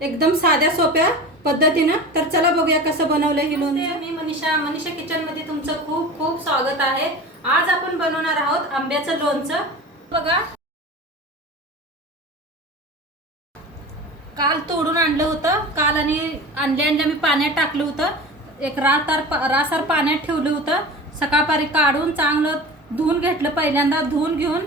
एकदम साध्या सोप्या पद्धतीनं. तर चला बघूया कसं बनवलं हे लोणचं. मी मनीषा. मनीषा किचनमध्ये तुमचं खूप खूप स्वागत आहे. आज आपण बनवणार आहोत आंब्याचं लोणचं. बघा. काल तोडून आणलं होतं. काल आणि आणल्या आणल्या मी पाण्यात टाकलं होतं. एक रातार रासार पाण्यात ठेवलं होतं. सकाळपारी काढून चांगलं धुवून घेतलं पहिल्यांदा. धुवून घेऊन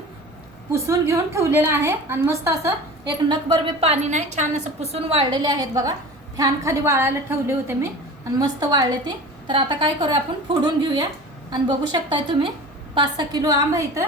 पुसून घेऊन ठेवलेलं आहे. आणि मस्त असं एक नकभर बी पाणी नाही छान असं पुसून वाळलेले आहेत बघा. फॅन खाली वाळायला ठेवले होते मी आणि मस्त वाळले ते. तर आता काय करू आपण? फोडून घेऊया. आणि बघू शकताय तुम्ही पाच सहा किलो आंबा इथं.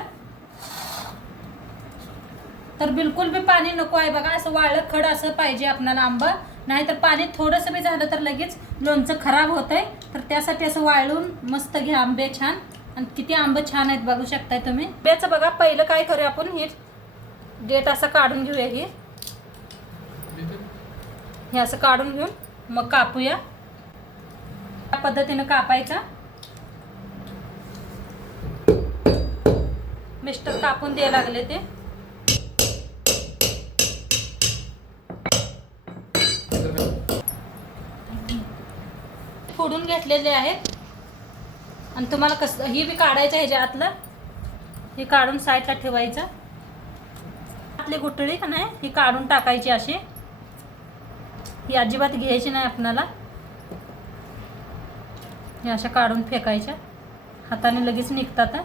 तर बिलकुल बी पाणी नको आहे बघा असं वाळलं खड असं पाहिजे आपल्याला आंबा. नाहीतर पाणी थोडंसं बी झालं तर लगेच लोणचं खराब होत आहे तर त्यासाठी असं वाळून मस्त घ्या आंबे छान. आणि किती आंबे छान आहेत बघू शकताय तुम्ही. आंब्याचं बघा पहिलं काय करूया आपण? हे डेट असं काढून घेऊया ही. हे असं काढून घेऊन मग कापूया. त्या पद्धतीनं कापायचा. मिस्टर कापून द्यायला लागले ते. फोडून घेतलेले आहेत. आणि तुम्हाला कसं ही बी काढायचं ह्याच्या आतलं हे काढून साईडला ठेवायचं. आतली गुटळी का नाही ही काढून टाकायची अशी ही अजिबात घ्यायची नाही आपणाला. हे अशा काढून फेकायच्या. हाताने लगेच निघतात.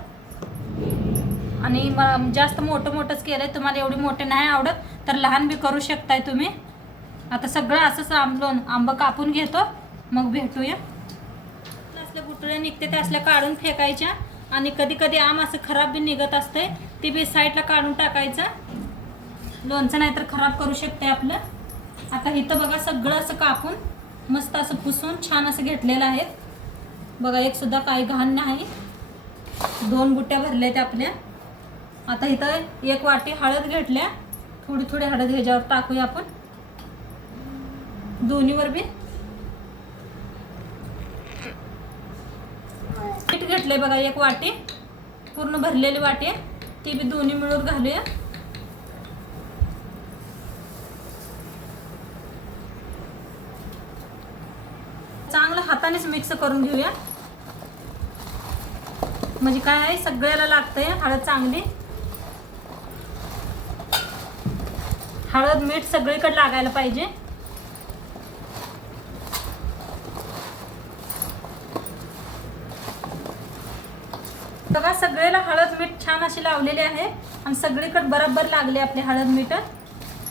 आणि जास्त मोठं मोठंच केलं आहे तुम्हाला एवढी मोठे नाही आवडत तर लहान बी करू शकताय तुम्ही. आता सगळं असंच आंबलोन आंबं कापून घेतो मग भेटूया. असल्या गुटळ्या निघते त्या असल्या काढून फेकायच्या. आणि कधी कधी आम असं खराब बी निघत असतंय ते बी साईडला काढून टाकायचं. लोणचं नाही तर खराब करू शकते आपलं. आता इथं बघा सगळं असं कापून मस्त असं पुसून छान असं घेतलेलं आहे बघा एक सुद्धा काही घाण नाही. दोन बुट्ट्या भरल्या आहेत आपल्या. आता इथं एक वाटी हळद घेतल्या. थोडी थोडी हळद ह्याच्यावर टाकूया आपण. दोन्हीवर बी. पीठ घेतलंय बघा एक वाटी. पूर्ण भरलेली वाटी आहे. ती बी दोन्ही मिळून घालूया चांगलं हातानेच मिक्स करून घेऊया. म्हणजे काय आहे सगळ्याला लागतंय हळद चांगली. हळद मीठ सगळीकडे लागायला पाहिजे. बघा सगळ्याला हळद मीठ छान अशी लावलेली आहे आणि सगळीकडे बरोबर लागले आपले हळद मीठ.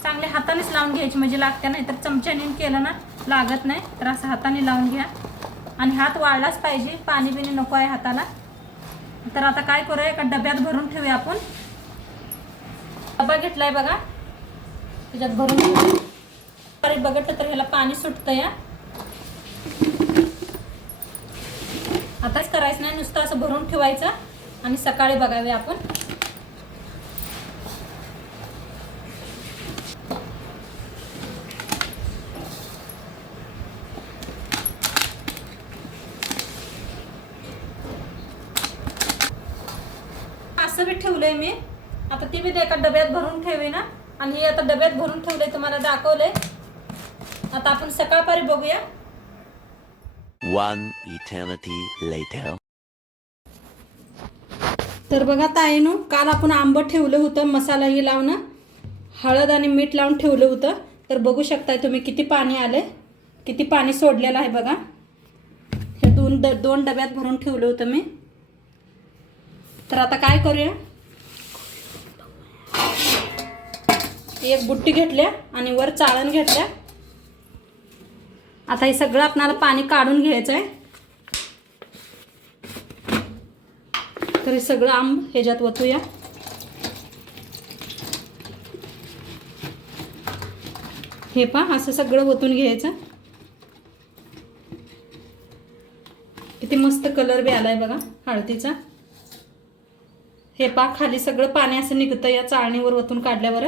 चांगले हातानेच लावून घ्यायची म्हणजे लागते नाही तर चमच्याने केलं ना लागत नाही. तर असं हाताने लावून घ्या. आणि हात वाळलाच पाहिजे. पाणी बिणी नको आहे हाताला. तर आता काय करूया? एका डब्यात भरून ठेवूया आपण. डबा घेतलाय बघा. त्याच्यात भरून परत बघितलं तर ह्याला पाणी सुटतं या आताच करायचं नाही नुसतं असं भरून ठेवायचं आणि सकाळी बघावे आपण. असं बी ठेवलंय मी. आता ती बी एका डब्यात भरून ठेवे ना आणि हे आता डब्यात भरून ठेवलंय तुम्हाला दाखवलंय. आता आपण सकाळपारी बघूया. One eternity later. तर बघा ताईनो काल आपण आंबट ठेवलं होतं मसालाही लावणं हळद आणि मीठ लावून ठेवलं होतं. तर बघू शकताय तुम्ही किती पाणी आले किती पाणी सोडलेलं आहे बघा. हे दोन ड दोन डब्यात भरून ठेवलं होतं मी. तर आता काय करूया? एक बुट्टी घेतल्या आणि वर चाळण घेतल्या. आता हे सगळं आपणाला पाणी काढून घ्यायचं आहे तर हे सगळं आंब ह्याच्यात वतूया. हे पहा असं सगळं ओतून घ्यायचं. किती मस्त कलर बी आलाय बघा हळदीचा. हे पा खाली सगळं पाणी असं निघतं या चाळणीवर वतून काढल्यावर.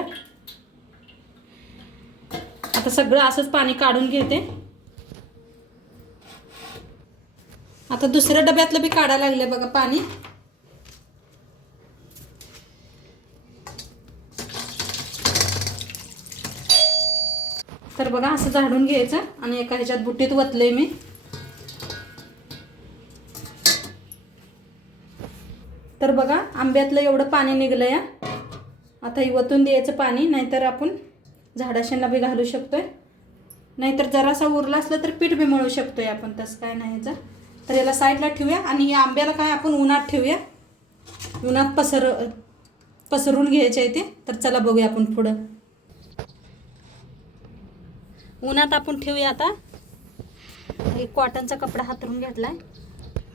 आता सगळं असंच पाणी काढून घेते. आता दुसऱ्या डब्यातलं बी काढायला लागले बघा पाणी. तर बघा असं झाडून घ्यायचं आणि एका ह्याच्यात बुट्टीत वतलंय मी. बघा आंब्यातलं एवढं पाणी निघलं या आता ही वतून द्यायचं पाणी नाहीतर आपण झाडाशांना बी घालू शकतोय. नाहीतर जरासा उरला असलं तर पीठ बी मिळू शकतोय आपण तसं काय नाही ह्याचं तर याला साईडला ठेवूया आणि या आंब्याला काय आपण उन्हात ठेवूया. उन्हात पसर पसरून घ्यायचे आहे ते तर चला बघूया आपण पुढं. उन्हात आपण ठेवूया आता. एक कॉटनचा कपडा हातरून घेतलाय.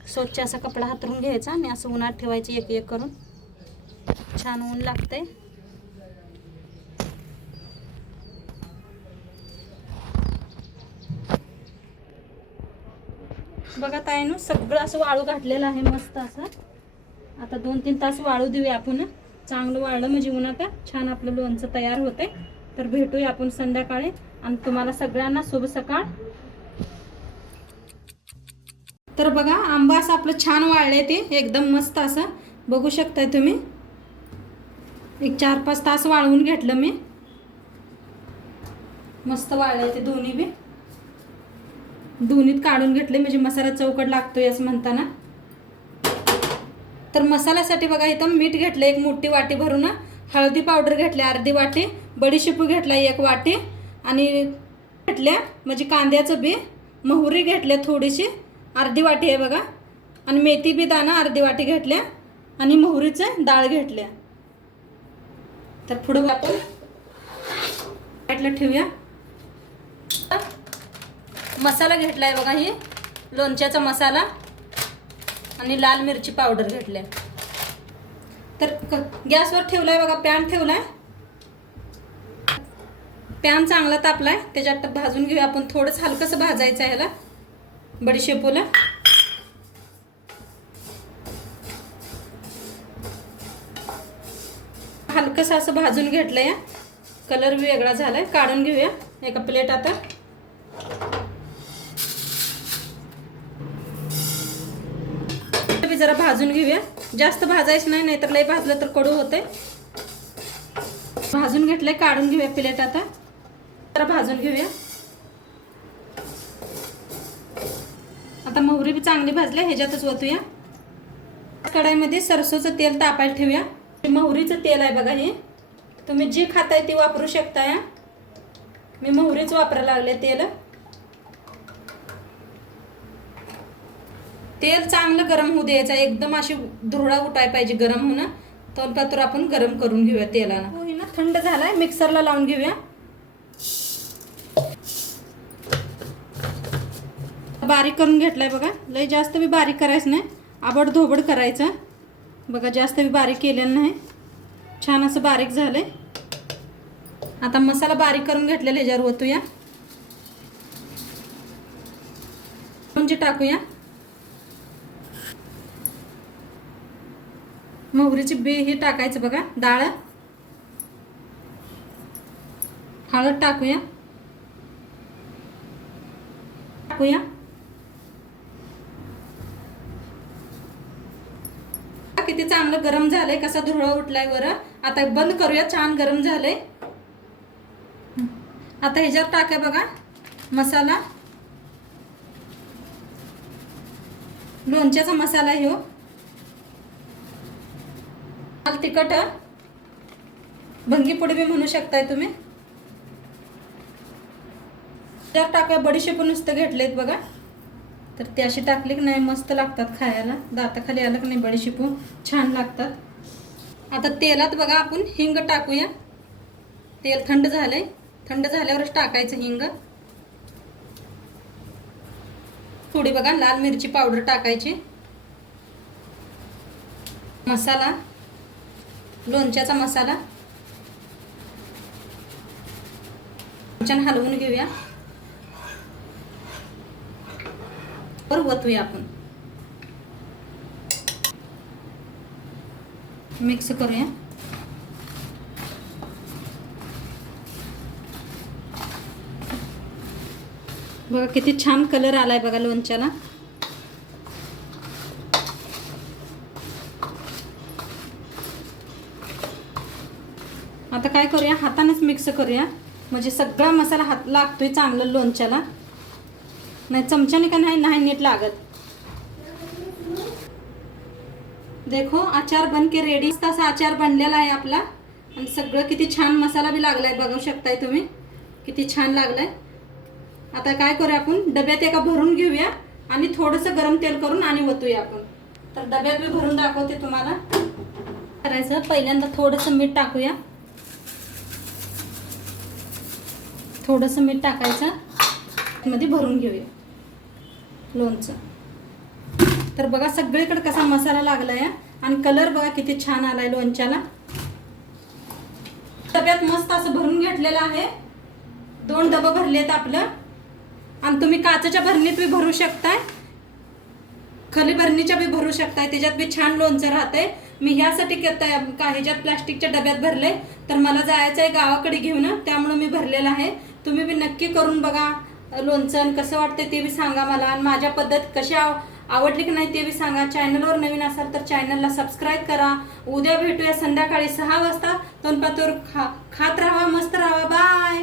स्वच्छ असा कपडा हातरून घ्यायचा आणि असं उन्हात ठेवायचं एक एक करून. छान ऊन लागतंय. बघा ना सगळं असं वाळू घातलेलं आहे मस्त असं. आता दोन तीन तास वाळू देऊया आपण. चांगलं वाळलं म्हणजे उन्हात छान आपलं लोणचं तयार होतंय. तर भेटूया आपण संध्याकाळी. आणि तुम्हाला सगळ्यांना शुभ सकाळ. तर बघा आंबा असं आपलं छान वाळले ते. एकदम मस्त असं. बघू शकताय तुम्ही. एक चार पाच तास वाळवून घेतलं मी. मस्त वाळले ते दोन्ही बी. दोन्हीत काढून घेतले म्हणजे मसाला चौकट लागतोय असं म्हणताना. तर मसाल्यासाठी बघा इथं मीठ घेतलं एक मोठी वाटी भरून. हळदी पावडर घेतली अर्धी वाटी. बडीशेपू घेतला एक वाटी. आणि घेतल्या म्हणजे कांद्याचं बी. मोहरी घेतल्या थोडीशी. अर्धी वाटी आहे बघा. आणि मेथी बी दाणा अर्धी वाटी घेतल्या आणि मोहरीचं डाळ घेतल्या. तर पुढं आपण साईडला ठेवूया. मसाला घेतलाय बघा ही. लोणच्याचा मसाला आणि लाल मिरची पावडर घेतल्या. तर गॅसवर गॅसवर ठेवलाय बघा पॅन ठेवलाय. पॅन चांगला तापलाय त्याच्यात भाजून घेऊया आपण. थोडंच हलकंसं भाजायचं आहे ह्याला. बडीशेपूला हलकंसं असं भाजून घेतलं या कलर बी वेगळा झालाय. काढून घेऊया. एका प्लेट आता. जरा भाजून घेऊया. जास्त भाजायचं नाही नाहीतर लई भाजलं तर कडू होते भाजून घेतलंय. काढून घेऊया प्लेट आता. जरा भाजून घेऊया. आता मोहरी बी चांगली भाजल्या ह्याच्यातच ओतूया. कढाईमध्ये सरसोचं तेल तापायला ठेवूया. मोहरीचं तेल आहे बघा हे. तुम्ही जी खाताय ती वापरू शकता या मी मोहरीच वापरायला लागले तेल. तेल चांगलं गरम होऊ द्यायचं. एकदम अशी धुरळा उठाय पाहिजे गरम होणं. तर तर आपण गरम करून घेऊया तेलानं. ना थंड झालाय. मिक्सरला लावून घेऊया. बारीक करून घेतलाय बघा. लय जास्त बी बारीक करायचं नाही. आबड धोबड करायचं. बघा जास्त बी बारीक केलेलं नाही. छान असं बारीक झालंय. आता मसाला बारीक करून घेतलेला ह्याच्यावर ओतूया. म्हणजे टाकूया. मोहरीची बी हे टाकायचं बघा डाळ. हळद टाकूया. टाकूया किती चांगलं गरम झालंय कसा धुळ उठलाय वर आता बंद करूया छान गरम झालंय. आता ह्याच्यावर टाका बघा मसाला. लोणच्याचा मसाला हे ह्यो लाल तिखट भंगी पुढे बी म्हणू शकताय तुम्ही. त्यात टाका बडीशेप नुसतं घेतलेत बघा. तर ते असे टाकली की नाही मस्त लागतात खायला. दाताखाली आलं की नाही बडीशेपू छान लागतात. आता तेलात बघा आपण हिंग टाकूया. तेल थंड झालंय. थंड झाल्यावरच टाकायचं हिंग. थोडी बघा लाल मिरची पावडर टाकायची. मसाला. लोणच्याचा मसाला. छान हलवून घेऊया. वर वतूया आपण. मिक्स करूया. बघा किती छान कलर आलाय बघा लोणच्याला. आता काय करूया? हातानेच मिक्स करूया. म्हणजे सगळा मसाला हात लागतोय चांगलं लोणच्याला. नाही चमच्याने का नाही नाही नीट लागत. देखो आचार बन के रेडी तसा आचार बनलेला आहे आपला. आणि सगळं किती छान मसाला बी लागलाय बघू शकताय तुम्ही. किती छान लागलाय. आता काय करूया आपण? डब्यात एका भरून घेऊया आणि थोडंसं गरम तेल करून आणि ओतूया आपण. तर डब्यात मी भरून दाखवते तुम्हाला. करायचं. पहिल्यांदा थोडंसं मीठ टाकूया. थोडंसं मीठ टाकायचं. मध्ये भरून घेऊया. लोणचं. तर बघा सगळीकडे कसा मसाला लागला आहे आणि कलर बघा किती छान आलाय लोणच्याला. डब्यात मस्त असं भरून घेतलेलं आहे. दोन डबं भरलेत आपलं. आणि तुम्ही काचेच्या भरणीत बी भरू शकताय. खाली भरणीच्या बी भरू शकताय. त्याच्यात बी छान लोणचं राहतंय. मी ह्यासाठी घेताय का ह्याच्यात प्लास्टिकच्या डब्यात भरले तर मला जायचं आहे गावाकडे घेऊन त्यामुळे मी भरलेलं आहे. तुम्ही बी नक्की करून बघा. लोणचं कसं वाटतं ते बी सांगा मला. आणि माझ्या पद्धत कशी आव आवडली की नाही ते बी सांगा. चॅनलवर नवीन असाल तर चॅनलला सबस्क्राईब करा. उद्या भेटूया संध्याकाळी सहा वाजता. तोंडपातूर खा खात राहा मस्त राहा. बाय